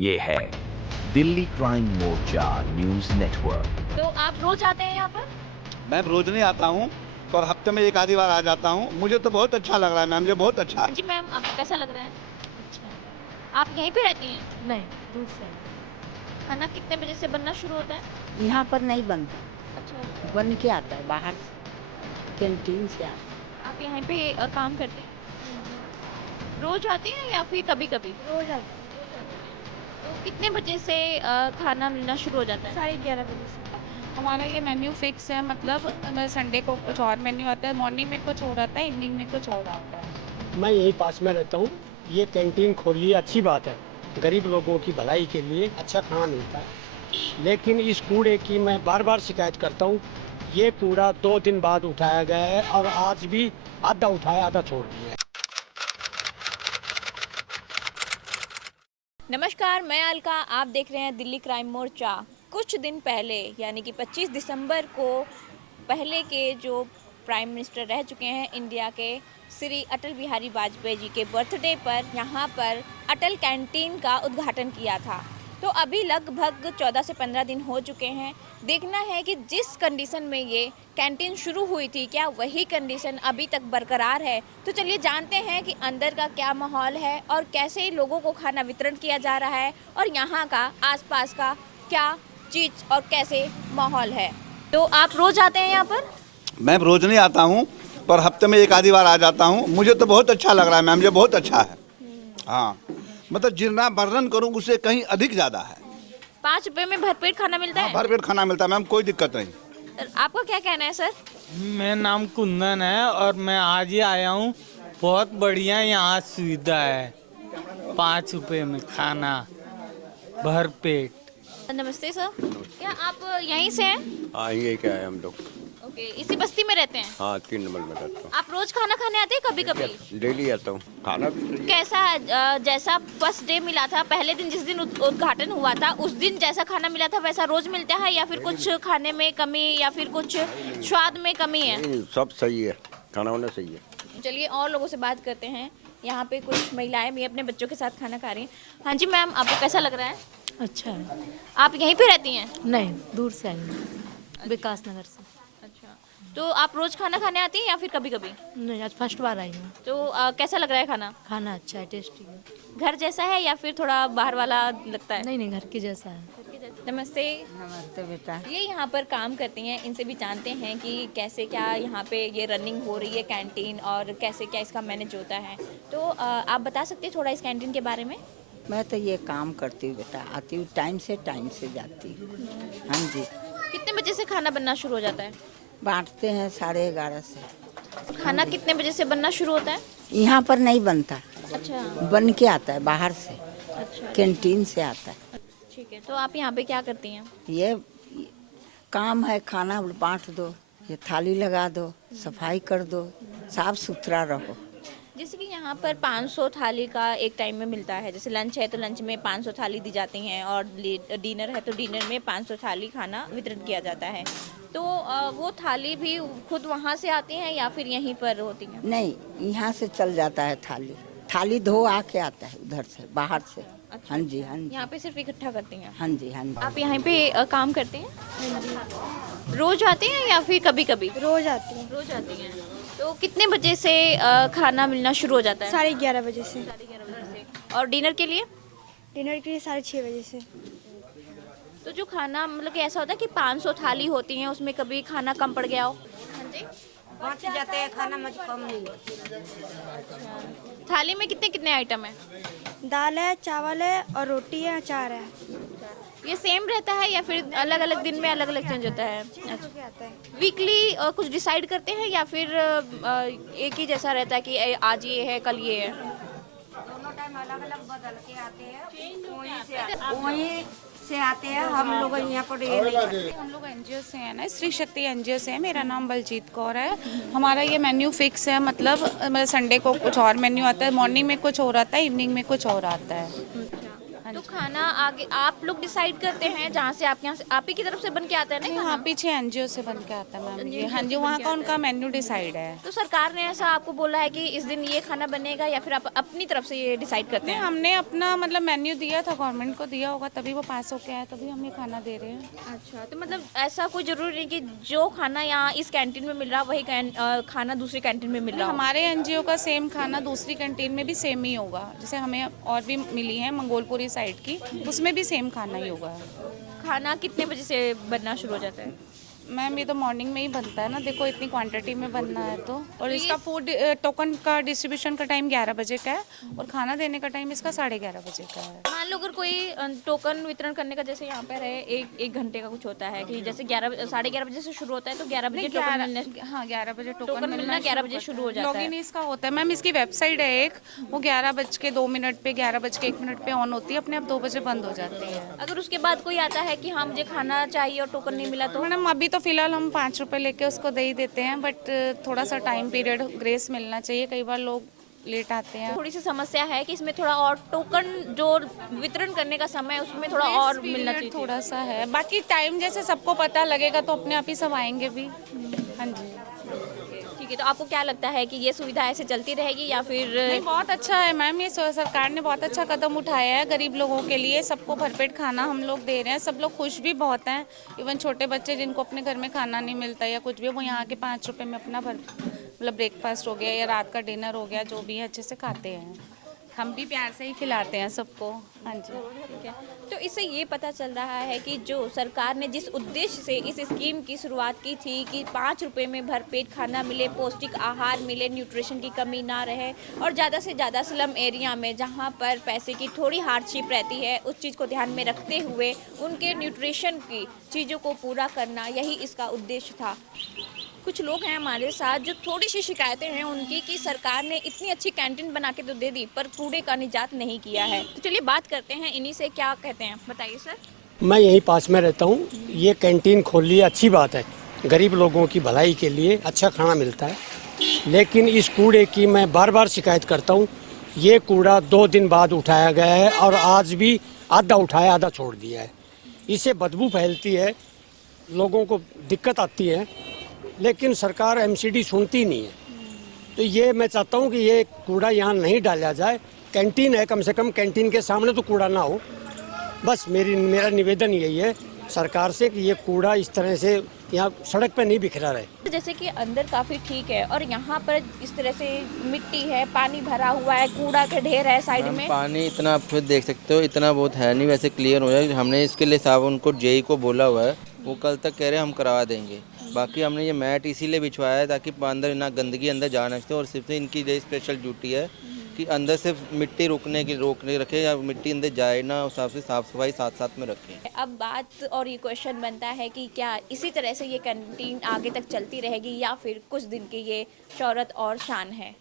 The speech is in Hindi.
ये है दिल्ली क्राइम मोर्चा न्यूज नेटवर्क। तो आप रोज आते हैं यहाँ पर? मैं रोज नहीं आता हूँ, पर हफ्ते में एक आधी बार आ जाता हूँ। मुझे तो बहुत अच्छा लग रहा है मैम, मुझे बहुत अच्छा है। जी मैम, आपको कैसा लग रहा है? अच्छा, आप यहीं पे रहती हैं? नहीं, दूर से। खाना कितने बजे से बनना शुरू होता है? यहाँ पर नहीं बनता, अच्छा, बन के आता है बाहर से, कैंटीन से आता है। आप यहाँ पे काम करते हैं? रोज आते हैं या फिर कभी कभी? रोज आता है, तो कितने बजे से खाना मिलना शुरू हो जाता है? 11:30 बजे से। हमारा ये मेन्यू फिक्स है, मतलब संडे को कुछ और मेन्यू आता है, मॉर्निंग में कुछ और आता है, इवनिंग में कुछ और आता है। मैं यहीं पास में रहता हूँ। ये कैंटीन खोली अच्छी बात है, गरीब लोगों की भलाई के लिए अच्छा खाना मिलता है। लेकिन इस कूड़े की मैं बार बार शिकायत करता हूँ। ये कूड़ा 2 दिन बाद उठाया गया है और आज भी आधा उठाया आधा छोड़ दिया है। नमस्कार, मैं अलका, आप देख रहे हैं दिल्ली क्राइम मोर्चा। कुछ दिन पहले यानी कि 25 दिसंबर को पहले के जो प्राइम मिनिस्टर रह चुके हैं इंडिया के, श्री अटल बिहारी वाजपेयी जी के बर्थडे पर यहाँ पर अटल कैंटीन का उद्घाटन किया था। तो अभी लगभग 14 से 15 दिन हो चुके हैं। देखना है कि जिस कंडीशन में ये कैंटीन शुरू हुई थी, क्या वही कंडीशन अभी तक बरकरार है। तो चलिए जानते हैं कि अंदर का क्या माहौल है और कैसे लोगों को खाना वितरण किया जा रहा है और यहाँ का आसपास का क्या चीज़ और कैसे माहौल है। तो आप रोज़ आते हैं यहाँ पर? मैं रोज नहीं आता हूँ, पर हफ्ते में एक आधी बार आ जाता हूँ। मुझे तो बहुत अच्छा लग रहा है मैम, मुझे बहुत अच्छा है। हाँ, मतलब जितना वर्णन करूँ उससे कहीं अधिक ज़्यादा है। 5 रुपए में भरपेट खाना मिलता है? भरपेट खाना मिलता है मैम, कोई दिक्कत नहीं। आपका क्या कहना है सर? मेरा नाम कुंदन है और मैं आज ही आया हूँ। बहुत बढ़िया यहाँ सुविधा है, 5 रुपए में खाना भर पेट। नमस्ते सर, क्या आप यहीं से हैं? हाँ, यही क्या है हम लोग। ओके, इसी बस्ती में रहते हैं? हाँ, 3 नंबर में रहता आप रोज खाना खाने आते हैं कभी कभी? हूँ, डेली आता हूँ। खाना भी सही है। कैसा जैसा फर्स्ट डे मिला था, पहले दिन जिस दिन उद्घाटन हुआ था, उस दिन जैसा खाना मिला था वैसा रोज मिलता है या फिर कुछ खाने में कमी या फिर कुछ स्वाद में कमी है? नहीं, सब सही है, खाना वाना सही है। चलिए और लोगों से बात करते हैं। यहाँ पे कुछ महिलाएं भी अपने बच्चों के साथ खाना खा रही हैं। हाँ जी मैम, आपको कैसा लग रहा है? अच्छा है। आप यहीं पे रहती हैं? नहीं, दूर से आई हूँ, विकास नगर से। अच्छा, तो आप रोज खाना खाने आती हैं या फिर कभी कभी? नहीं, आज फर्स्ट बार आई हूँ। तो कैसा लग रहा है खाना? खाना अच्छा है, टेस्टी है। घर जैसा है या फिर थोड़ा बाहर वाला लगता है? नहीं, घर की जैसा है। नमस्ते। नमस्ते बेटा। ये यहाँ पर काम करती हैं, इनसे भी जानते हैं कि कैसे क्या यहाँ पे ये रनिंग हो रही है कैंटीन और कैसे क्या इसका मैनेज होता है। तो आप बता सकते हैं थोड़ा इस कैंटीन के बारे में? मैं तो ये काम करती हूँ बेटा, आती हूँ टाइम से जाती हूँ। हाँ जी। कितने बजे से खाना बनना शुरू हो जाता है? बांटते हैं 11:30 से। खाना कितने बजे से बनना शुरू होता है? यहाँ पर नहीं बनता, अच्छा बन के आता है बाहर से, अच्छा, कैंटीन से आता है। ठीक है। तो आप यहाँ पे क्या करती हैं? ये काम है, खाना बांट दो, ये थाली लगा दो, सफाई कर दो, साफ सुथरा रहो। जैसे कि यहाँ पर 500 थाली का एक टाइम में मिलता है। जैसे लंच है तो लंच में 500 थाली दी जाती हैं और डिनर है तो डिनर में 500 थाली खाना वितरण किया जाता है। तो वो थाली भी खुद वहाँ से आती हैं या फिर यहीं पर होती हैं? नहीं, यहाँ से चल जाता है थाली धो आके आता है उधर से, बाहर से। अच्छा। हाँ जी, हाँ जी। यहाँ पे सिर्फ इकट्ठा करती हैं? हाँ जी, हाँ जी। आप यहाँ पे काम करते हैं? रोज आते हैं या फिर कभी कभी? रोज आती हूँ। रोज आती हैं। तो कितने बजे से खाना मिलना शुरू हो जाता है? 11:30 बजे से। 11:30 बजे से। और डिनर के लिए? डिनर के लिए 6:30 बजे से। तो जो खाना मतलब कि ऐसा होता है कि 500 थाली होती हैं, उसमें कभी खाना कम पड़ गया हो? हाँ जी, बच जाते हैं खाना, मुझे कम नहीं। थाली में कितने कितने आइटम है? दाल है, चावल है और रोटी है, अचार है। ये सेम रहता है या फिर अलग अलग दिन में अलग अलग चेंज होता है? क्या आता है? वीकली कुछ डिसाइड करते हैं या फिर एक ही जैसा रहता है कि आज ये है कल ये है? दोनों टाइम अलग अलग बदल के आते हैं, वहीं से आते हैं। हम लोग यहाँ पर ये नहीं करते। हम लोग एनजीओ से हैं ना, श्री शक्ति एनजीओ से है। मेरा नाम बलजीत कौर है। हमारा ये मेन्यू फिक्स है, मतलब संडे को कुछ और मेन्यू आता है, मॉर्निंग में कुछ और आता है, इवनिंग में कुछ और आता है। हाँ तो खाना आगे आप लोग डिसाइड करते हैं, जहाँ से आप यहाँ से आप ही की तरफ से बन के आता है ना नहीं, खाना? हाँ पीछे एनजीओ से बन के आता है मैम ये। NGO हाँ से जी, बन वहाँ के का आता उनका मेन्यू डिसाइड है। तो सरकार ने ऐसा आपको बोला है कि इस दिन ये खाना बनेगा, या फिर आप अपनी तरफ से ये डिसाइड करते नहीं, हैं? हमने अपना मतलब मेन्यू दिया था, गवर्नमेंट को दिया होगा तभी वो पास होके आया, तभी हम ये खाना दे रहे हैं। अच्छा, तो मतलब ऐसा कोई जरूरी नहीं कि जो खाना यहाँ इस कैंटीन में मिल रहा वही खाना दूसरी कैंटीन में मिल रहा हो? हमारे एनजीओ का सेम खाना दूसरी कैंटीन में भी सेम ही होगा। जैसे हमें और भी मिली है मंगोलपुरी साइड की, उसमें भी सेम खाना ही होगा। खाना कितने बजे से बनना शुरू हो जाता है? मैम ये तो मॉर्निंग में ही बनता है ना, देखो इतनी क्वांटिटी में बनना है तो। और तो इसका फूड टोकन का डिस्ट्रीब्यूशन का टाइम 11 बजे का है और खाना देने का टाइम इसका 11:30 बजे का है। मान लो अगर कोई टोकन वितरण करने का, जैसे यहाँ पर है एक घंटे का कुछ होता है कि जैसे 11 बजे से शुरू होता है, तो 11 बजे टोकन मिलने, हाँ 11 बजे टोकन मिलना 11 बजे शुरू हो जाता है। लॉगिन इसका होता है मैम, इसकी वेबसाइट है एक, वो 11:02 पे 11:01 पे ऑन होती है, अपने आप 2 बजे बंद हो जाती है। अगर उसके बाद कोई आता है कि हाँ मुझे खाना चाहिए और टोकन नहीं मिला, तो मैडम अभी तो फिलहाल हम 5 रुपए लेके उसको दे ही देते हैं, बट थोड़ा सा टाइम पीरियड ग्रेस मिलना चाहिए, कई बार लोग लेट आते हैं। थोड़ी सी समस्या है कि इसमें थोड़ा और टोकन जो वितरण करने का समय है उसमें थोड़ा और मिलना चाहिए। थोड़ा सा है, बाकी टाइम जैसे सबको पता लगेगा तो अपने आप ही सब आएंगे भी। हाँ जी ठीक है, तो आपको क्या लगता है कि ये सुविधा ऐसे चलती रहेगी या फिर? नहीं, बहुत अच्छा है मैम, ये सरकार ने बहुत अच्छा कदम उठाया है गरीब लोगों के लिए। सबको भरपेट खाना हम लोग दे रहे हैं, सब लोग खुश भी बहुत हैं। इवन छोटे बच्चे जिनको अपने घर में खाना नहीं मिलता या कुछ भी, वो यहाँ के 5 रुपए में अपना मतलब ब्रेकफास्ट हो गया या रात का डिनर हो गया, जो भी है अच्छे से खाते हैं। हम भी प्यार से ही खिलाते हैं सबको। हाँ जी ठीक है, तो इससे ये पता चल रहा है कि जो सरकार ने जिस उद्देश्य से इस स्कीम की शुरुआत की थी कि 5 रुपए में भरपेट खाना मिले, पौष्टिक आहार मिले, न्यूट्रिशन की कमी ना रहे, और ज़्यादा से ज़्यादा स्लम एरिया में जहाँ पर पैसे की थोड़ी हार्डशिप रहती है, उस चीज़ को ध्यान में रखते हुए उनके न्यूट्रिशन की चीज़ों को पूरा करना, यही इसका उद्देश्य था। कुछ लोग हैं हमारे साथ जो थोड़ी सी शिकायतें हैं उनकी कि सरकार ने इतनी अच्छी कैंटीन बना के तो दे दी, पर कूड़े का निजात नहीं किया है। तो चलिए बात करते हैं इन्हीं से, क्या कहते हैं, बताइए सर। मैं यहीं पास में रहता हूँ, ये कैंटीन खोल ली, अच्छी बात है, गरीब लोगों की भलाई के लिए अच्छा खाना मिलता है। लेकिन इस कूड़े की मैं बार बार शिकायत करता हूँ। ये कूड़ा 2 दिन बाद उठाया गया है और आज भी आधा उठाया आधा छोड़ दिया है। इससे बदबू फैलती है, लोगों को दिक्कत आती है, लेकिन सरकार एमसीडी सुनती नहीं है। तो ये मैं चाहता हूँ कि ये कूड़ा यहाँ नहीं डाला जाए। कैंटीन है, कम से कम कैंटीन के सामने तो कूड़ा ना हो। बस मेरा निवेदन यही है सरकार से कि ये कूड़ा इस तरह से यहाँ सड़क पे नहीं बिखरा रहे। जैसे कि अंदर काफ़ी ठीक है और यहाँ पर इस तरह से मिट्टी है, पानी भरा हुआ है, कूड़ा के ढेर है साइड में। पानी इतना आप खुद देख सकते हो, इतना बहुत है नहीं, वैसे क्लियर हो जाए। हमने इसके लिए साहब उनको जेई को बोला हुआ है, वो कल तक कह रहे हैं हम करवा देंगे। बाकी हमने ये मैट इसीलिए बिछवाया है ताकि अंदर ना गंदगी अंदर जा ना सके, और सिर्फ इनकी ये स्पेशल ड्यूटी है कि अंदर से मिट्टी रोकने रखे या मिट्टी अंदर जाए ना, उस हिसाब से साफ़ सफाई साथ साथ में रखें। अब बात और ये क्वेश्चन बनता है कि क्या इसी तरह से ये कैंटीन आगे तक चलती रहेगी या फिर कुछ दिन की ये शौहरत और शान है।